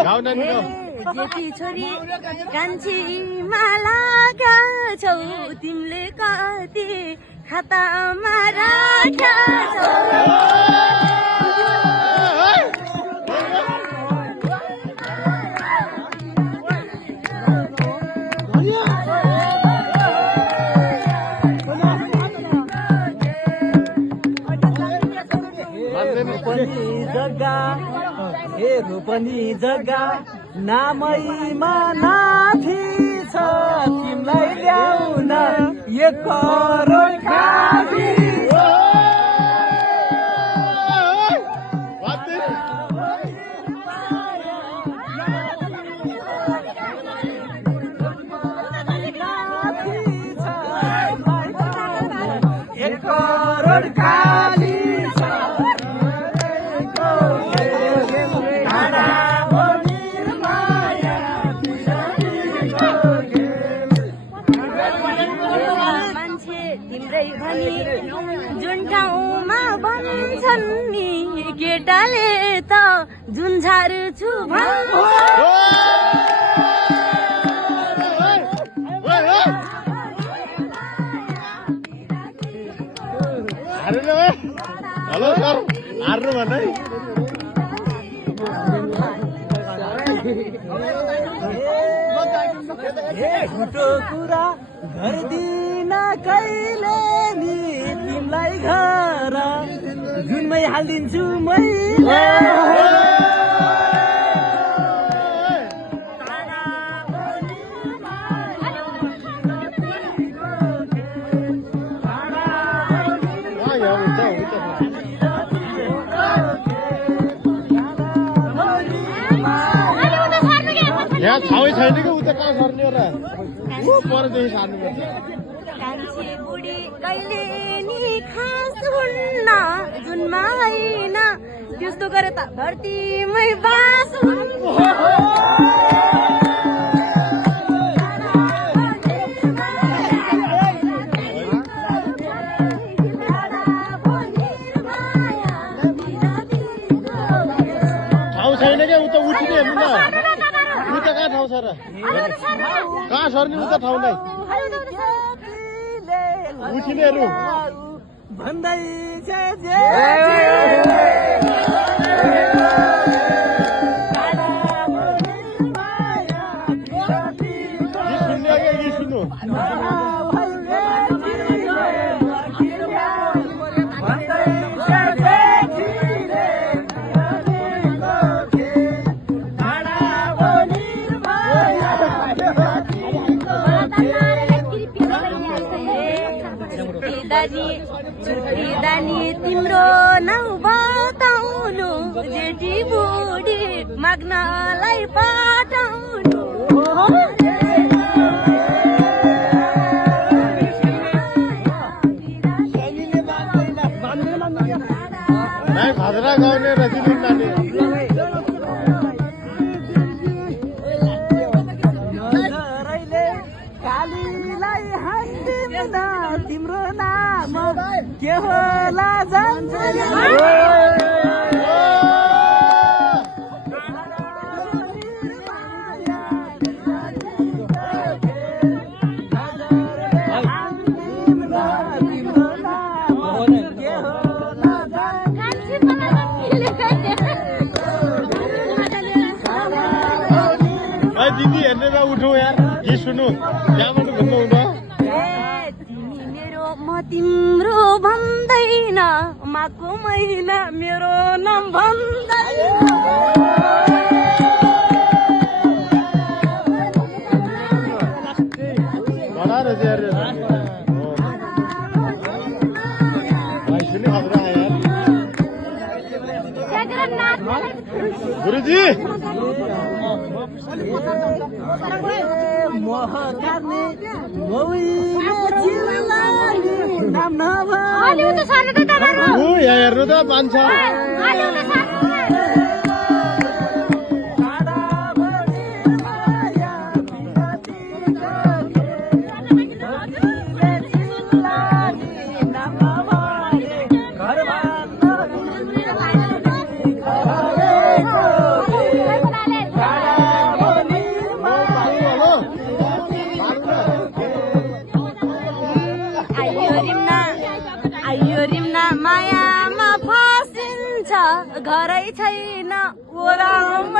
जेठी छोरी कान्छी मालाका छौ तिमीले कति खातामा राख्या छौ पनि जग्गा नामैमा नाथी छ तिमीलाई ल्याउन 1 करोड खाबी जुन ठाउँमा भन्छन् नि केटाले त जुन्झार छु हेलो सर हार्नु भन्दै झुटो कुरा गर्दिन कहिले नि तिमीलाई घर जुनमै हालिदिन्छु मैले यहाँ छाउै छैन कि उता कहाँ सर्ने होला परदेखि सार्नुपर्छ कान्छी बुढी कहिले नि खास हुन्न जुनमा होइन त्यस्तो गरे त धरतीमै बास ठाउँ छैन क्या उता उठिने हेर्नु न उता कहाँ ठाउँ छ र कहाँ सर्ने उता ठाउँ नै उठिनेहरू भन्दै सुन्नु छुट्टी दानी तिम्रो नाउ बताउनु जेठी बुढी माग्नलाई पठाउनु भाद्रा गाउने रजिनी नानी तिम्रो नाम के होला जान्छ दिदी हेर्ने उठौ यार गीत सुन्नु त्यहाँबाट घुम्नु हुँदा म तिम्रो भन्दैन माको महिना मेरो नाम भन्दैन गुरुजी हेर्नु त मान्छ मायामा फसिन्छ घरै छैन ओरालमा